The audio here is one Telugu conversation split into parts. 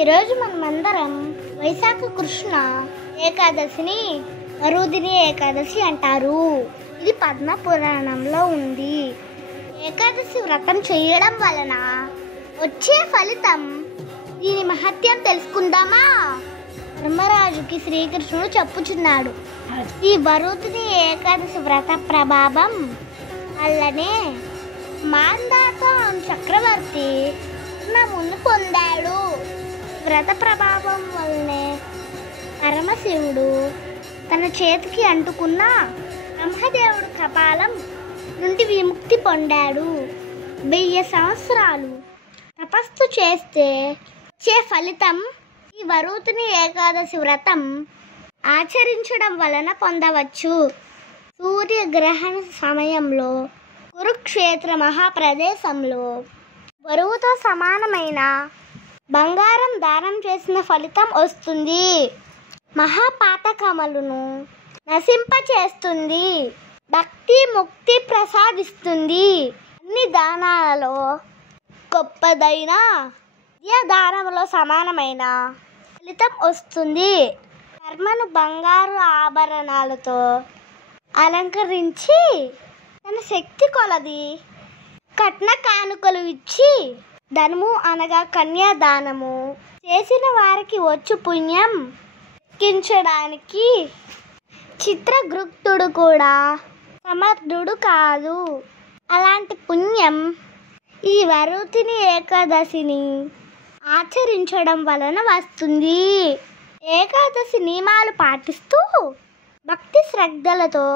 ఈరోజు మనమందరం వైశాఖ కృష్ణ ఏకాదశిని వరుదిని ఏకాదశి అంటారు. ఇది పద్మ పురాణంలో ఉంది. ఏకాదశి వ్రతం చేయడం వలన వచ్చే ఫలితం, దీని మహత్యం తెలుసుకుందామా? ధర్మరాజుకి శ్రీకృష్ణుడు చెప్పుచున్నాడు. ఈ వరుదిని ఏకాదశి వ్రత ప్రభావం వల్లనే మాంధాత చక్రవర్తి నా ముందు పొందాడు. వ్రత ప్రభావం వల్లనే పరమశివుడు తన చేతికి అంటుకున్న బ్రహ్మదేవుడు కపాలం నుండి విముక్తి పొందాడు. 1000 సంవత్సరాలు తపస్సు చేస్తే వచ్చే ఫలితం ఈ వరుదిని ఏకాదశి వ్రతం ఆచరించడం వలన పొందవచ్చు. సూర్యగ్రహణ సమయంలో కురుక్షేత్ర మహాప్రదేశంలో బరువుతో సమానమైన బంగారం దానం చేసిన ఫలితం వస్తుంది. మహాపాతకములను నశింపచేస్తుంది. భక్తి ముక్తి ప్రసాదిస్తుంది. అన్ని దానాలలో గొప్పదైన దానంలో సమానమైన ఫలితం వస్తుంది. కర్మను బంగారు ఆభరణాలతో అలంకరించి తన శక్తి కొలది కట్న కానుకలు ఇచ్చి ధనము అనగా కన్యాదానము చేసిన వారికి వచ్చు పుణ్యం ఎక్కించడానికి చిత్రగుప్తుడు కూడా సమర్థుడు కాదు. అలాంటి పుణ్యం ఈ వరుదిని ఏకాదశిని ఆచరించడం వలన వస్తుంది. ఏకాదశి నియమాలు పాటిస్తూ భక్తి శ్రద్ధలతో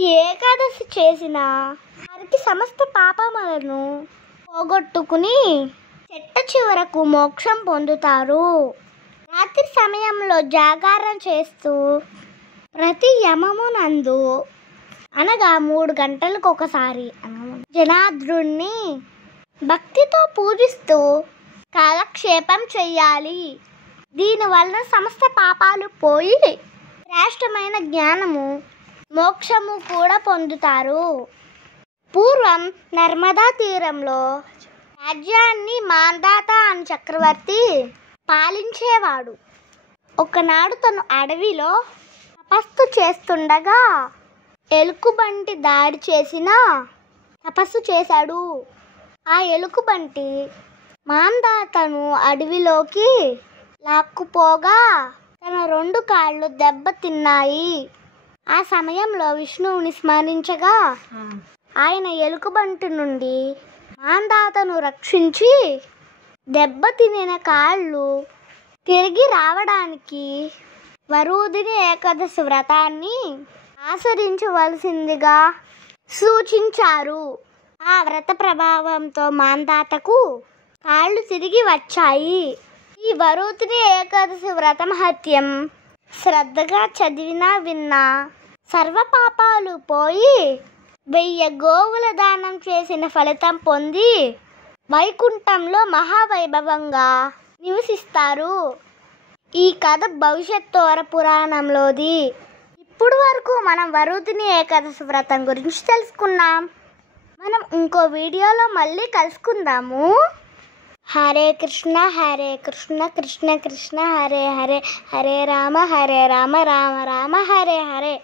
ఈ ఏకాదశి చేసిన వారికి సమస్త పాపములను పోగొట్టుకుని చెట్ట చివరకు మోక్షం పొందుతారు. రాత్రి సమయంలో జాగారం చేస్తూ ప్రతి యమమునందు అనగా 3 గంటలకు ఒకసారి జనార్దనుడిని భక్తితో పూజిస్తూ కాలక్షేపం చెయ్యాలి. దీనివల్ల సమస్త పాపాలు పోయి శ్రేష్టమైన జ్ఞానము మోక్షము కూడా పొందుతారు. పూర్వం నర్మదా తీరంలో రాజ్యాన్ని మాంధాత అని చక్రవర్తి పాలించేవాడు. ఒకనాడు తను అడవిలో తపస్సు చేస్తుండగా ఎలుకబంటి దాడి చేసిన తపస్సు చేశాడు. ఆ ఎలుకబంటి మాంధాతను అడవిలోకి లాక్కుపోగా తన 2 కాళ్ళు దెబ్బతిన్నాయి. ఆ సమయంలో విష్ణువుని స్మరించగా ఆయన ఎలుకబంటి నుండి మాంధాతను రక్షించి దెబ్బతినిన కాళ్ళు తిరిగి రావడానికి వరుదిని ఏకాదశి వ్రతాన్ని ఆచరించవలసిందిగా సూచించారు. ఆ వ్రత ప్రభావంతో మాంధాతకు కాళ్ళు తిరిగి వచ్చాయి. ఈ వరుదిని ఏకాదశి వ్రత మహత్యం శ్రద్ధగా చదివినా విన్నా సర్వ పాపాలు పోయి 1000 గోవుల దానం చేసిన ఫలితం పొంది వైకుంఠంలో మహావైభవంగా నివసిస్తారు. ఈ కథ భవిష్యత్తు పురాణంలోది. ఇప్పుడు వరకు మనం వరుదిని ఏకాదశి వ్రతం గురించి తెలుసుకున్నాం. మనం ఇంకో వీడియోలో మళ్ళీ కలుసుకుందాము. హరే కృష్ణ కృష్ణ కృష్ణ హరే హరే, హరే రామ రామ రామ హరే హరే.